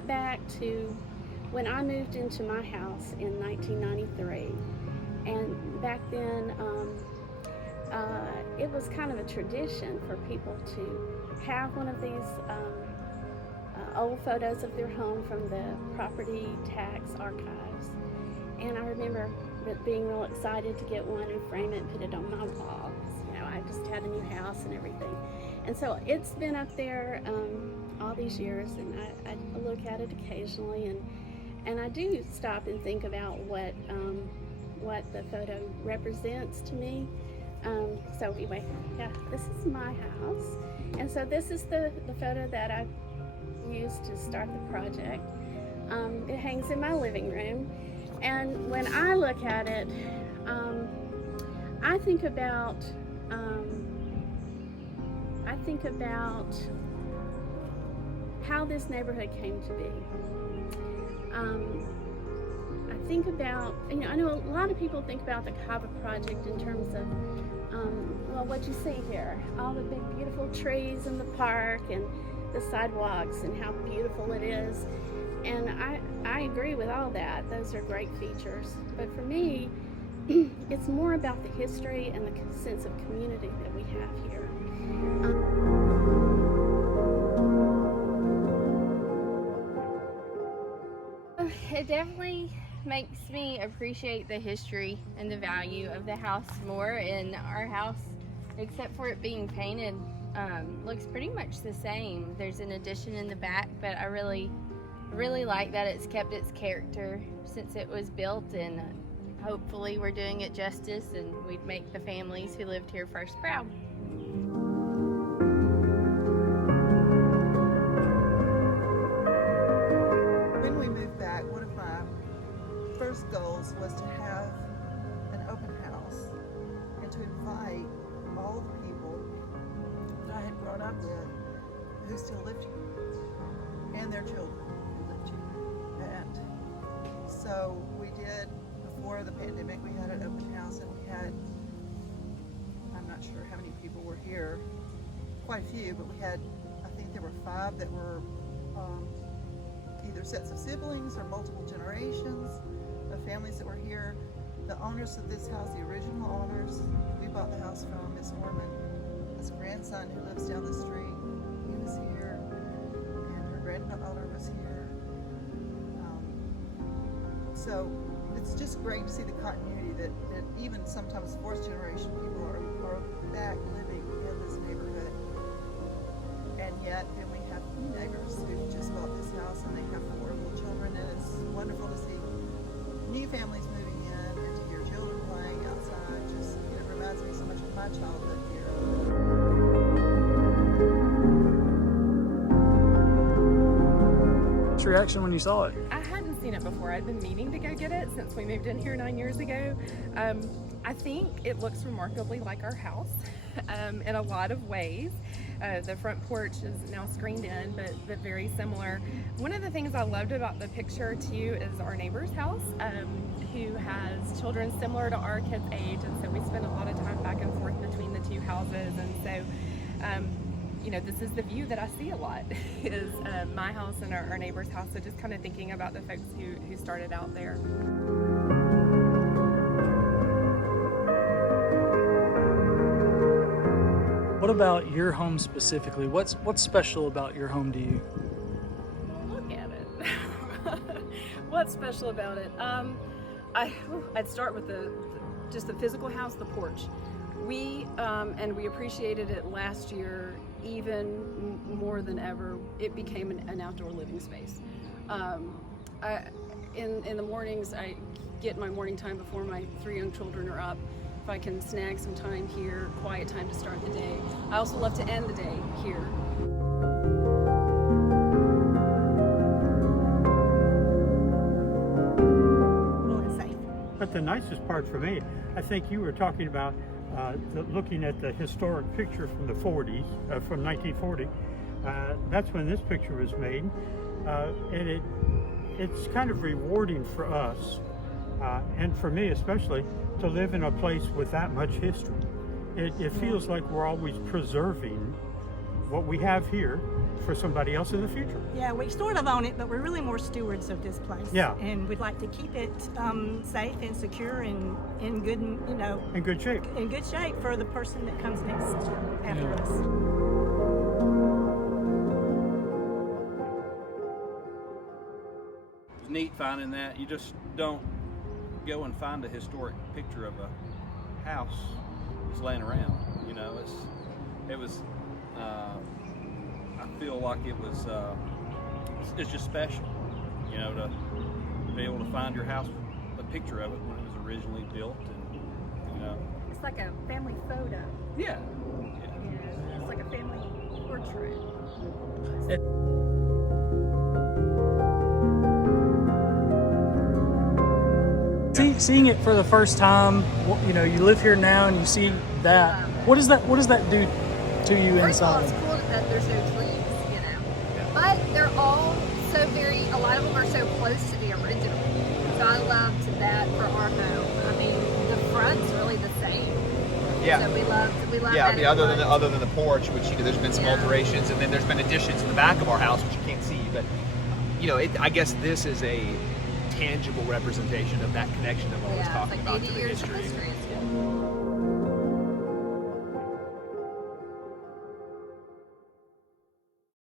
thought back to when I moved into my house in 1993, and back then it was kind of a tradition for people to have one of these old photos of their home from the property tax archives. And I remember being real excited to get one and frame it and put it on my wall. You know, I just had a new house and everything. And so it's been up there all these years, and I look at it occasionally, and I do stop and think about what the photo represents to me. So anyway, yeah, this is my house. And so this is the photo that I used to start the project. It hangs in my living room. And when I look at it, I think about how this neighborhood came to be. I think about, I know a lot of people think about the Cava project in terms of, well, what you see here, all the big beautiful trees in the park and the sidewalks and how beautiful it is. And I agree with all that. Those are great features. But for me, it's more about the history and the sense of community that we have here. It definitely makes me appreciate the history and the value of the house more. And our house, except for it being painted, looks pretty much the same. There's an addition in the back, but I really like that it's kept its character since it was built, and hopefully we're doing it justice and we'd make the families who lived here first proud. When we moved back, one of my first goals was to have an open house and to invite all the people that I had grown up with who still lived here and their children who lived here. And so we did, before the pandemic, we had an open house, and we had, I'm not sure how many people were here, quite a few, but we had, I think there were 5 that were either sets of siblings or multiple generations of families that were here. The owners of this house, the original owners, we bought the house from Miss Orman. His grandson who lives down the street, he was here, and her granddaughter was here. So it's just great to see the continuity that even sometimes 4th generation people are back living in this neighborhood. And yet then we have neighbors who just bought this house and they have 4 little children, and it's wonderful to see new families moving in and to hear children playing outside. Just, it reminds me so much of my childhood here. What's your reaction when you saw it? I hadn't seen it before. I'd been meaning to go get it since we moved in here 9 years ago. I think it looks remarkably like our house in a lot of ways. The front porch is now screened in, but very similar. One of the things I loved about the picture too is our neighbor's house, who has children similar to our kids' age, and so we spend a lot of time back and forth between the 2 houses. And so this is the view that I see a lot, is my house and our neighbor's house. So just kind of thinking about the folks who started out there. What about your home specifically? What's special about your home to you? Look at it. What's special about it? I'd start with just the physical house, the porch. We appreciated it last year even more than ever. It became an outdoor living space. In the mornings, I get my morning time before my 3 young children are up. If I can snag some time here, quiet time to start the day. I also love to end the day here. But the nicest part for me, I think you were talking about looking at the historic picture from the 40s, from 1940. That's when this picture was made, and it's kind of rewarding for us, and for me especially, to live in a place with that much history. It feels like we're always preserving what we have here, for somebody else in the future. Yeah, we sort of own it, but we're really more stewards of this place. Yeah. And we'd like to keep it safe and secure and in good, In good shape. in good shape for the person that comes next after Yeah. us. It's neat finding that. You just don't go and find a historic picture of a house that's laying around. You know, it was. I feel like it was. It's just special. You know, to be able to find your house, a picture of it when it was originally built, and you know. It's like a family photo. Yeah. It's like a family portrait. Seeing it for the first time, you know, you live here now and you see that. What does that do to you First of all, inside? it's cool that there's no trees, but they're all so a lot of them are so close to the original. So I loved that for our home. I mean, the front's really the same. Yeah. So we love Yeah, that. I mean, other than the porch, which there's been some alterations, and then there's been additions in the back of our house, which you can't see. But I guess this is a tangible representation of that connection that I was talking like about 80 to the years of history. history.